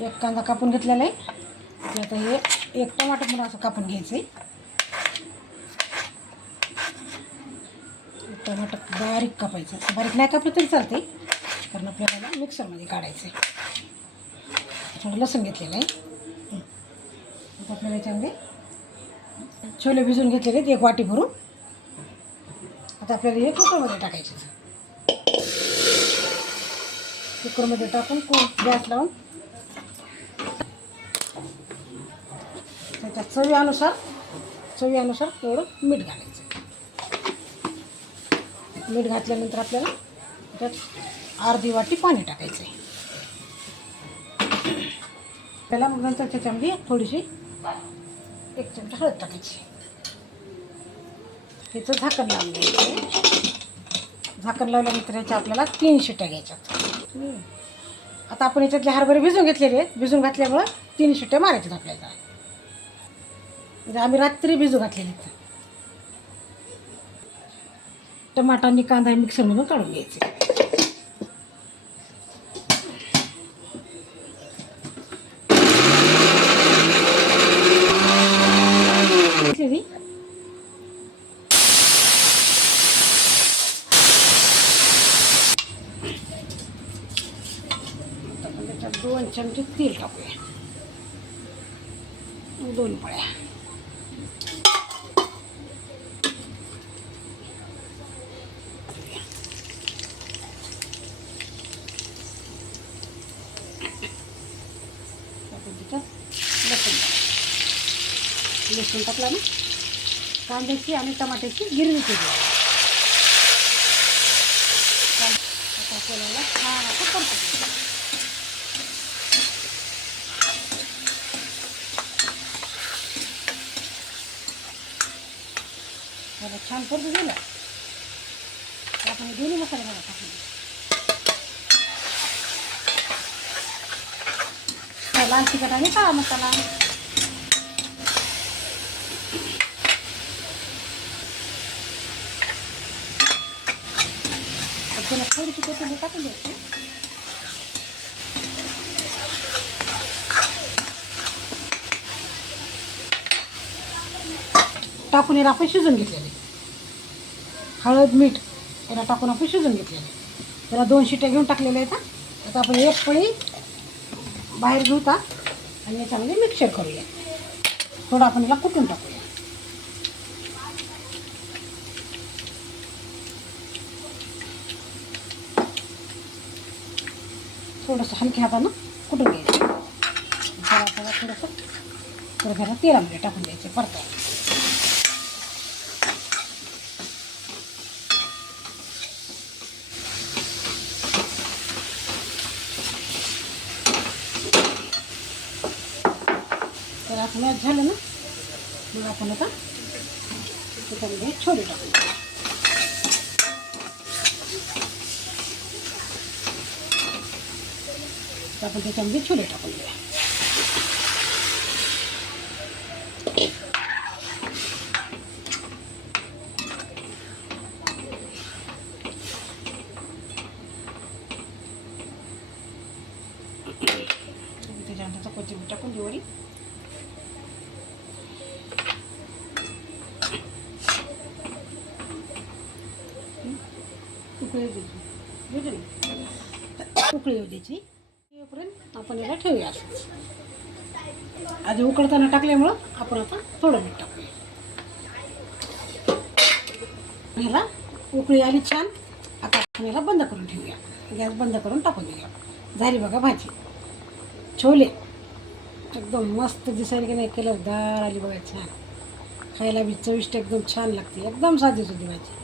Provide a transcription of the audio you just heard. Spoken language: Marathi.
एक कांदा कापून घेतलेला आहे. आता हे एक टमाटर पण असं कापून घ्यायचं आहे. टमाटर बारीक कापायचं, बारीक नाही कापलं तरी चालते, कारण आपल्याला मिक्सरमध्ये काढायचं आहे. थोडं लसूण घेतलेलं आहे. आता आपल्याला याच्यामध्ये छोले भिजून घेतलेले आहेत 1 वाटी भरून. आता आपल्याला हे कुकरमध्ये टाकायचे. कुकरमध्ये टाकून गॅस लावून त्याच्या चवीनुसार तेवढं मीठ घालायचं. मीठ घातल्यानंतर आपल्याला त्यात अर्धी वाटी पाणी टाकायचं आहे. त्याला मग नंतर त्याच्यामध्ये थोडीशी 1 चमचा हळद टाकायची. त्याचं झाकण लावून घ्यायचं. झाकण लावल्यानंतर याच्या आपल्याला 3 शिट्ट्या घ्यायच्यात. आता आपण याच्यातले हरभरे भिजून घेतलेले आहेत. भिजून घातल्यामुळं 3 शिट्ट्या मारायच्यात आपल्याला. म्हणजे आम्ही रात्री भिजू घातलेले आहेत. टमाटा आणि कांदा मिक्सरमधून काढून घ्यायचे. त्याच्यात 2 चमचे तेल टाकूया. 2 पळ्या. लसूण टाकला ना, कांद्याची आणि टमाट्याची गिरवी केली. आता आपल्याला छान असं परतून त्याला छान परतून दिलं. आपण दोन्ही मसाले मला टाकले. लाल तिखट आणि काळा मसाला. त्याला थोडीशी कोथिंबीर टाकून द्यायची. टाकून याला आपण शिजून घेतलेले. हळद मीठ याला टाकून आपण शिजून घेतलेले. त्याला 2 शिट्ट्या घेऊन टाकलेल्या आहेत. आता आपण 1 पळी बाहेर घेऊ का आणि याच्यामध्ये मिक्सर करूया. थोडं आपण याला कुटून टाकूया. थोडंसं हलक्या हातानं कुटून घ्यायचं. जरा थोडंसं तेलामध्ये टाकून द्यायचे परतायला. तर आपण आज झालं ना, मग आपण आता त्याच्यामध्ये छोले टाकून आपण त्याच्यामध्ये छोले टाकून द्या. त्याच्यानंतर कोथिंबीर टाकून देऊ. उकळी येऊ द्यायची. येईपर्यंत आपण याला ठेवूया. असंच आधी उकळताना टाकल्यामुळं आपण आता थोडं मीठ टाकूया. ह्याला उकळी आली छान. आता आपण याला बंद करून ठेवूया. गॅस बंद करून टाकून देऊया. झाली बघा भाजी. छोले एकदम मस्त दिसायला की नाही, कलरदार आली बघा छान. खायला बी चविष्ट एकदम छान लागते. एकदम साधी सुधी भाजी.